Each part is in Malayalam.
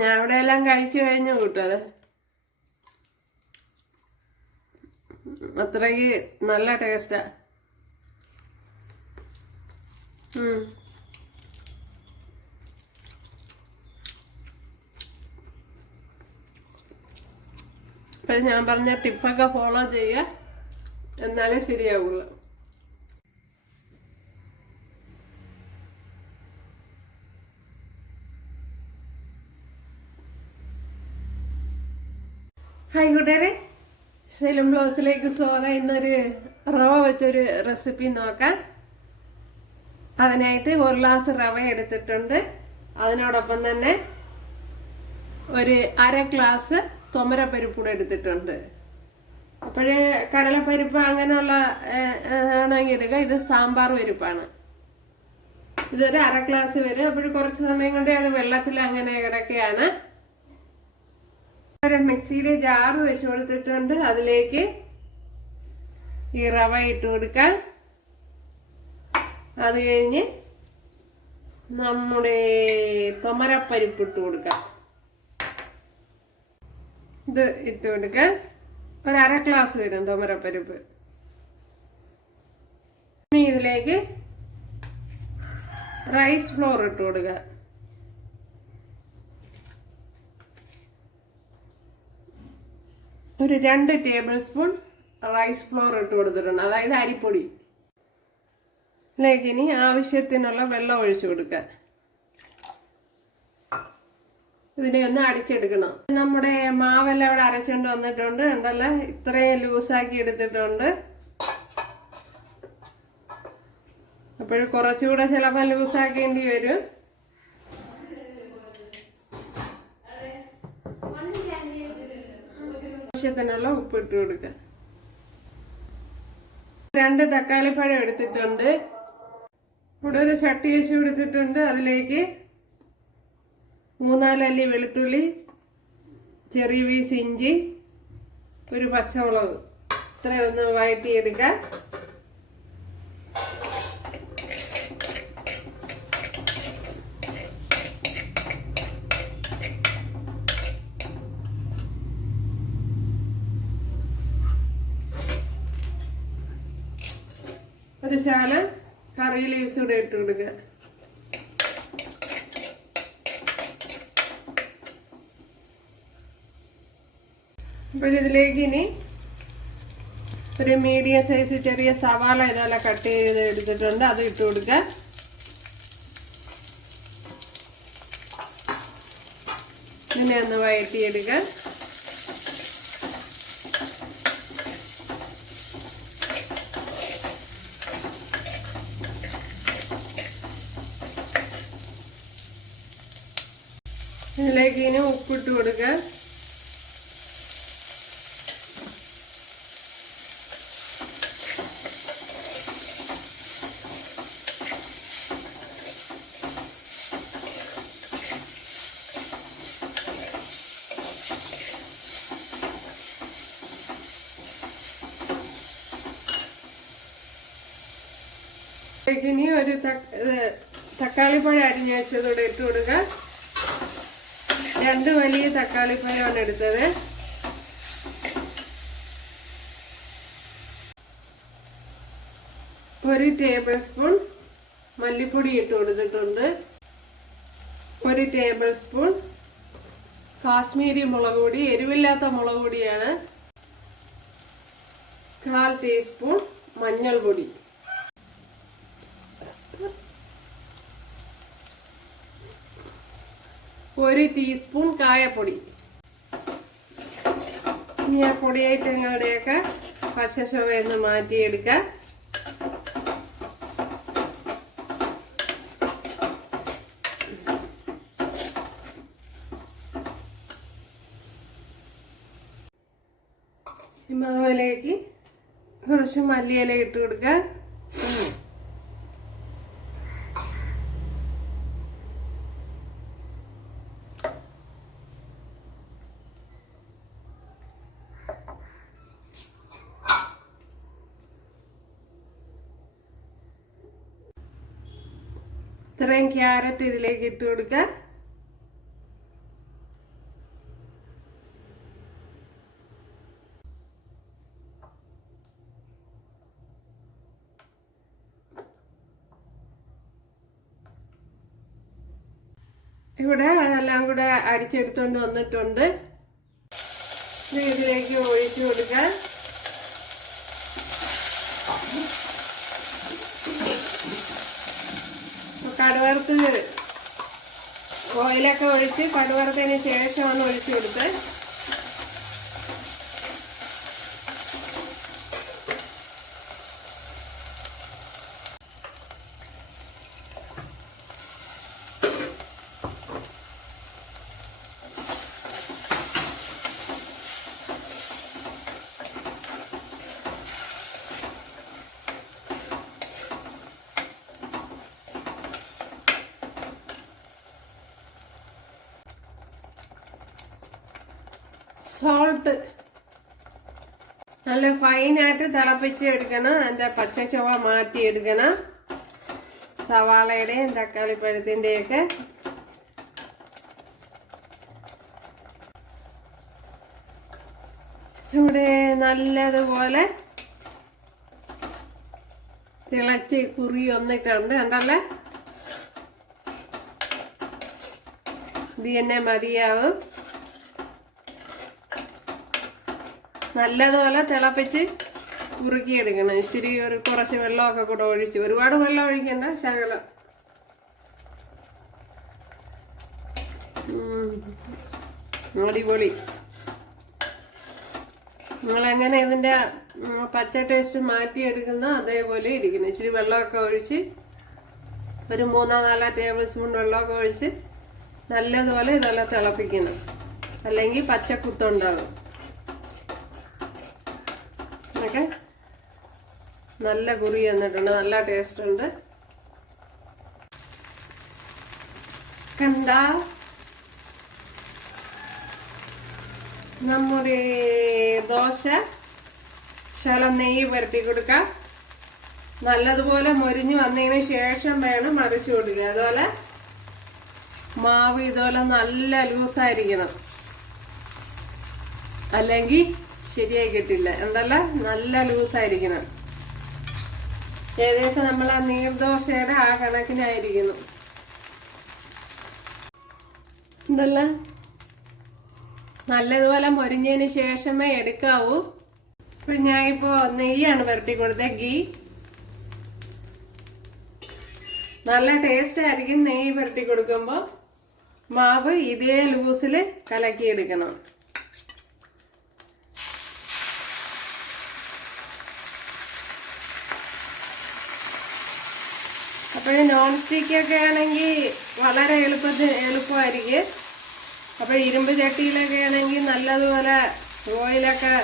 ഞാൻ അവിടെ എല്ലാം കഴിച്ചു കഴിഞ്ഞു കൂട്ടത് അത്. അത്രയ്ക്ക് നല്ല ടേസ്റ്റാ. ഇപ്പൊ ഞാൻ പറഞ്ഞ ടിപ്പൊക്കെ ഫോളോ ചെയ്യുക എന്നാലേ ശരിയാവുള്ളൂ. ഹായ് കൂട്ടുകാരെ. സെലും ബ്ലൗസിലേക്ക് സ്വാഗതം. ഇന്നൊരു റവ വെച്ചൊരു റെസിപ്പി നോക്കാം. അതിനായിട്ട് ഒരു ഗ്ലാസ് റവ എടുത്തിട്ടുണ്ട്. അതിനോടൊപ്പം തന്നെ ഒരു അര ഗ്ലാസ് തുമരപ്പരിപ്പ് കൂടെ എടുത്തിട്ടുണ്ട്. അപ്പോഴേ കടലപ്പരിപ്പ് അങ്ങനെയുള്ള ആണെങ്കിൽ എടുക്കുക. ഇത് സാമ്പാർ പരിപ്പാണ്. ഇതൊരു അര ഗ്ലാസ് വരും. അപ്പോൾ കുറച്ച് സമയം കൊണ്ട് അത് വെള്ളത്തിൽ അങ്ങനെ കിടക്കുകയാണ്. ഒരു മിക്സിയുടെ ജാറ് വെച്ച് കൊടുത്തിട്ടുണ്ട്. അതിലേക്ക് ഈ റവ ഇട്ട് കൊടുക്കാം അത് കഴിഞ്ഞ് നമ്മുടെ തൊമരപ്പരിപ്പ് ഇട്ട് കൊടുക്കാം. ഇത് ഇട്ട് കൊടുക്കാം ഒരു അര ഗ്ലാസ് വരും തൊമരപ്പരിപ്പ്. ഇതിലേക്ക് റൈസ് ഫ്ലോർ ഇട്ട് കൊടുക്കുക ഒരു രണ്ട് ടേബിൾ സ്പൂൺ റൈസ് ഫ്ലോർ ഇട്ട് കൊടുത്തിട്ടുണ്ട്. അതായത് അരിപ്പൊടി. ഇതിലേക്ക് ഇനി ആവശ്യത്തിനുള്ള വെള്ളം ഒഴിച്ചു കൊടുക്കുക. ഇതിനെ ഒന്ന് അടിച്ചെടുക്കണം. നമ്മുടെ മാവെല്ലാം ഇവിടെ അരച്ചുകൊണ്ട് വന്നിട്ടുണ്ട്. ഉണ്ടല്ലോ ഇത്രയും ലൂസാക്കി എടുത്തിട്ടുണ്ട്. അപ്പോൾ കുറച്ചുകൂടെ ചിലപ്പോൾ ലൂസാക്കേണ്ടി വരും. ആവശ്യത്തിനുള്ള ഉപ്പ് ഇട്ട് കൊടുക്കുക. രണ്ട് തക്കാളി പഴം എടുത്തിട്ടുണ്ട്. ഇവിടെ ഒരു ചട്ടി വെച്ച് കൊടുത്തിട്ടുണ്ട്. അതിലേക്ക് മൂന്നാലല്ലി വെളുത്തുള്ളി ചെറിയ പീസ് ഇഞ്ചി ഒരു പച്ചമുളക്. ഇത്രയൊന്ന് വഴറ്റിയെടുക്കാം ഒരു ശാലം കറി ലീവ്സ് കൂടെ ഇട്ട് കൊടുക്കുക അപ്പോഴിതിലേക്ക് ഇനി ഒരു മീഡിയം സൈസ് ചെറിയ സവാള ഇതെല്ലാം കട്ട് ചെയ്ത് എടുത്തിട്ടുണ്ട്. അത് ഇട്ട് കൊടുക്കുക ഇതിനെ ഒന്ന് വഴറ്റിയെടുക്കുക ഇതിലേക്ക് ഇനി ഉപ്പിട്ട് കൊടുക്കുക. ഇനി ഒരു തക്കാളി പഴം അരിഞ്ഞ് വെച്ചതോടെ ഇട്ട് കൊടുക്കുക. രണ്ട് വലിയ തക്കാളി തക്കാളിപ്പഴമാണ് എടുത്തത്. ഒരു ടേബിൾ സ്പൂൺ മല്ലിപ്പൊടി ഇട്ട് കൊടുത്തിട്ടുണ്ട്. ഒരു ടേബിൾ സ്പൂൺ കാശ്മീരി മുളക് പൊടി എരിവില്ലാത്ത മുളക് പൊടിയാണ്. കാൽ ടീസ്പൂൺ മഞ്ഞൾ ഒരു ടീസ്പൂൺ കായപ്പൊടി. ഇനി ആ പൊടിയായിട്ടങ്ങളുടെയൊക്കെ എന്ന് മാറ്റിയെടുക്കാം. ഈ മാവിലേക്ക് കുറച്ച് മല്ലിയില ഇട്ട് കൊടുക്കുക ഇത്രയും ക്യാരറ്റ് ഇതിലേക്ക് ഇട്ട് കൊടുക്കുക ഇവിടെ അതെല്ലാം കൂടെ അടിച്ചെടുത്തുകൊണ്ട് വന്നിട്ടുണ്ട്. ഇതിലേക്ക് ഒഴിച്ചു കൊടുക്കാൻ കടുവറുത്ത് ഓയിലൊക്കെ ഒഴിച്ച് കടുവറുത്തതിന് ശേഷമാണ് ഒഴിച്ചു കൊടുത്തത്. സോൾട്ട് നല്ല ഫൈനായിട്ട് തിളപ്പിച്ച് എടുക്കണം അതിന്റെ പച്ച ചുവ മാറ്റി എടുക്കണം സവാളയുടെയും തക്കാളിപ്പഴത്തിന്റെയൊക്കെ ഇവിടെ നല്ലതുപോലെ തിളച്ച് കുറി ഒന്നിട്ടുണ്ട് കണ്ടല്ലേ? ഇത് തന്നെ മതിയാവും. നല്ലതുപോലെ തിളപ്പിച്ച് ഉറുക്കിയെടുക്കണം ഇച്ചിരി ഒരു കുറച്ച് വെള്ളമൊക്കെ കൂടെ ഒഴിച്ച്. ഒരുപാട് വെള്ളം ഒഴിക്കണ്ട ശകലം. അടിപൊളി. നിങ്ങളെങ്ങനെ ഇതിന്റെ പച്ച ടേസ്റ്റ് മാറ്റിയെടുക്കുന്ന അതേപോലെ ഇരിക്കണം. ഇച്ചിരി വെള്ളമൊക്കെ ഒഴിച്ച് ഒരു മൂന്നോ നാലോ ടേബിൾ സ്പൂൺ വെള്ളമൊക്കെ ഒഴിച്ച് നല്ലതുപോലെ ഇതെല്ലാം തിളപ്പിക്കണം. അല്ലെങ്കിൽ പച്ചക്കുത്തുണ്ടാകും ഒക്കെ നല്ല കുറി വന്നിട്ടുണ്ട് നല്ല ടേസ്റ്റ് ഉണ്ട്. കണ്ട? നമ്മുടെ ദോശ. ശകലം നെയ്യ് പുരട്ടി കൊടുക്കാം. നല്ലതുപോലെ മൊരിഞ്ഞ് വന്നതിന് ശേഷം വേണം മറിച്ചു കൊടുക്കുക. അതുപോലെ മാവ് ഇതുപോലെ നല്ല ലൂസായിരിക്കണം അല്ലെങ്കിൽ ശരിയായി കിട്ടില്ല എന്തല്ല നല്ല ലൂസായിരിക്കണം. ഏകദേശം നമ്മൾ ആ നീർദോശയുടെ ആ കണക്കിനായിരിക്കുന്നു. എന്തല്ല നല്ലതുപോലെ മൊരിഞ്ഞതിന് ശേഷമേ എടുക്കാവൂ. ഞാൻ ഇപ്പോ നെയ്യാണ് പുരട്ടി കൊടുത്തത് ഗീ. നല്ല ടേസ്റ്റ് ആയിരിക്കും നെയ്യ് പുരട്ടി കൊടുക്കുമ്പോൾ മാവ് ഇതേ ലൂസിൽ കലക്കിയെടുക്കണം. അപ്പോൾ നോൺ സ്റ്റിക്ക് ഒക്കെ ആണെങ്കിൽ വളരെ എളുപ്പത്തിൽ എളുപ്പമായിരിക്കും. അപ്പോൾ ഇരുമ്പ് ചട്ടിയിലൊക്കെ ആണെങ്കിൽ നല്ലതുപോലെ ഓയിലൊക്കെ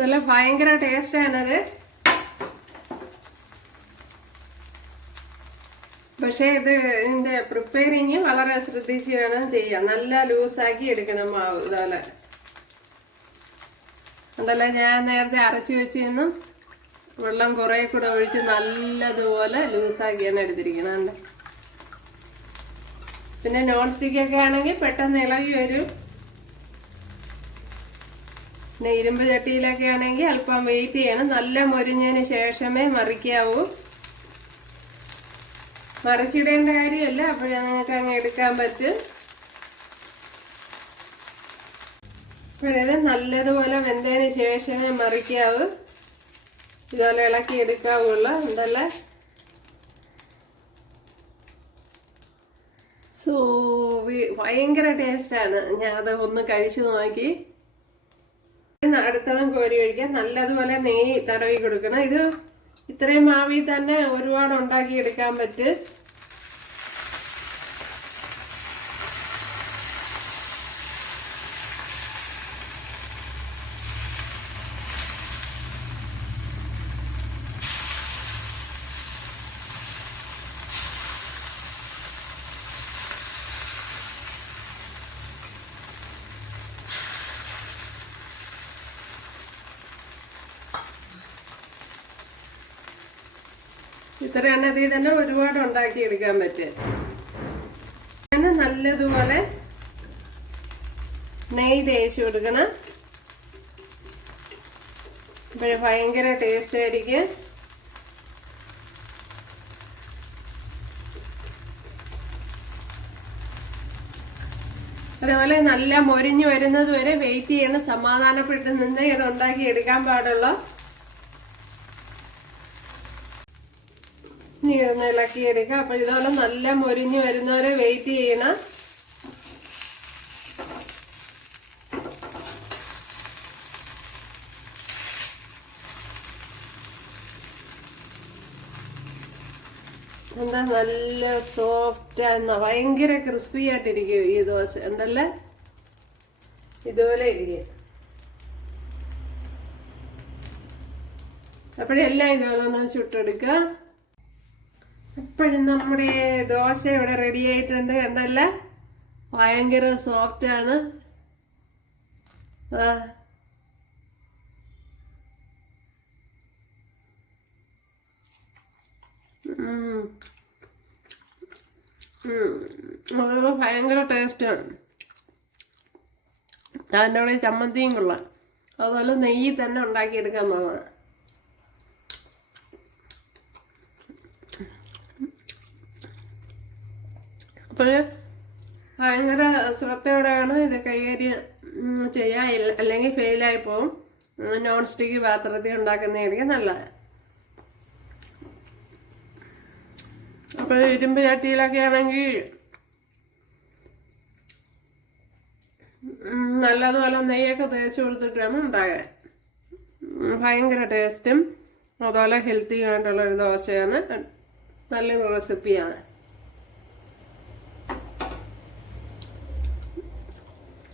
നല്ല ഭയങ്കര ടേസ്റ്റാണത്. പക്ഷേ ഇത് ഇതിന്റെ പ്രിപ്പയറിങ് വളരെ ശ്രദ്ധിച്ച് വേണം ചെയ്യാം നല്ല ലൂസാക്കി എടുക്കണം മാവ് ഇതുപോലെ. അതല്ല ഞാൻ നേരത്തെ അരച്ചു വെച്ചിരുന്നു. വെള്ളം കുറെ കൂടെ ഒഴിച്ച് നല്ലതുപോലെ ലൂസാക്കിയാണ് എടുത്തിരിക്കുന്നത്? പിന്നെ നോൺ സ്റ്റിക്കൊക്കെ ആണെങ്കിൽ പെട്ടെന്ന് ഇളകി വരും. പിന്നെ ഇരുമ്പ് ചട്ടിയിലൊക്കെ ആണെങ്കിൽ അല്പം വെയിറ്റ് ചെയ്യണം. നല്ല മൊരിഞ്ഞതിന് ശേഷമേ മറിക്കാവൂ. മറിച്ചിടേണ്ട കാര്യമല്ല. അപ്പോഴേ നിങ്ങൾക്ക് അങ്ങ് എടുക്കാൻ പറ്റും. അപ്പോഴത് നല്ലതുപോലെ വെന്തതിന് ശേഷമേ മറിക്കാവൂ. ഇതുപോലെ ഇളക്കി എടുക്കാവുള്ളൂ. എന്തല്ല? സോ ഭയങ്കര ടേസ്റ്റാണ് ഞാൻ അത് ഒന്ന് കഴിച്ചു നോക്കി. അടുത്തതും കോരി കഴിക്കാം. നല്ലതുപോലെ നെയ്യ് തടവി കൊടുക്കണം. ഇത് ഇത്രയും മാവിൽ തന്നെ ഒരുപാട് ഉണ്ടാക്കിയെടുക്കാൻ പറ്റും. ഇത്ര അതിൽ തന്നെ ഒരുപാട് ഉണ്ടാക്കി എടുക്കാൻ പറ്റും അങ്ങനെ നല്ലതുപോലെ നെയ് തേച്ച് കൊടുക്കണം. ഇപ്പോഴും ഭയങ്കര ടേസ്റ്റ് ആയിരിക്കും. അതേപോലെ നല്ല മൊരിഞ്ഞു വരുന്നത് വരെ വെയിറ്റ് ചെയ്യണം. സമാധാനപ്പെട്ട് നിന്ന് ഇത് ഉണ്ടാക്കി എടുക്കാൻ പാടുള്ളൂ. ഇനി ഒന്ന് ഇളക്കി എടുക്കാം അപ്പൊ ഇതുപോലെ നല്ല മൊരിഞ്ഞു വരുന്നവരെ വെയിറ്റ് ചെയ്യണം. എന്താ നല്ല സോഫ്റ്റ് എന്നാ ഭയങ്കര ക്രിസ്പി ആയിട്ടിരിക്കും ഈ ദോശ. ഉണ്ടല്ലേ? ഇതുപോലെ ഇരിക്കും. അപ്പോഴെല്ലാം ഇതുപോലെ ഒന്ന് ചുട്ടെടുക്കുക. അപ്പോഴും നമ്മുടെ ദോശ ഇവിടെ റെഡി ആയിട്ടുണ്ട്. കണ്ടല്ല ഭയങ്കര സോഫ്റ്റ് ആണ്. അതുപോലെ ഭയങ്കര ടേസ്റ്റാണ് അതിന്റെ കൂടെ ചമ്മന്തിയും കൊള്ളാം. അതുപോലെ നെയ്യ് തന്നെ ഉണ്ടാക്കിയെടുക്കാൻ തോന്നുന്നത് അപ്പോൾ ഭയങ്കര ശ്രദ്ധയോടെയാണ് ഇത് കൈകാര്യം ചെയ്യാൻ അല്ലെങ്കിൽ ഫെയിലായി പോവും. നോൺ സ്റ്റിക്ക് പാത്രത്തിൽ ഉണ്ടാക്കുന്നതായിരിക്കും നല്ലത്. അപ്പോൾ ഇരുമ്പ് ചട്ടിയിലൊക്കെ ആണെങ്കിൽ നല്ലതുപോലെ നെയ്യൊക്കെ തേച്ച് കൊടുത്തിട്ട് വേണം ഉണ്ടാകാൻ ഭയങ്കര ടേസ്റ്റും അതുപോലെ ഹെൽത്തിയുമായിട്ടുള്ളൊരു ദോശയാണ്. നല്ലൊരു റെസിപ്പിയാണ്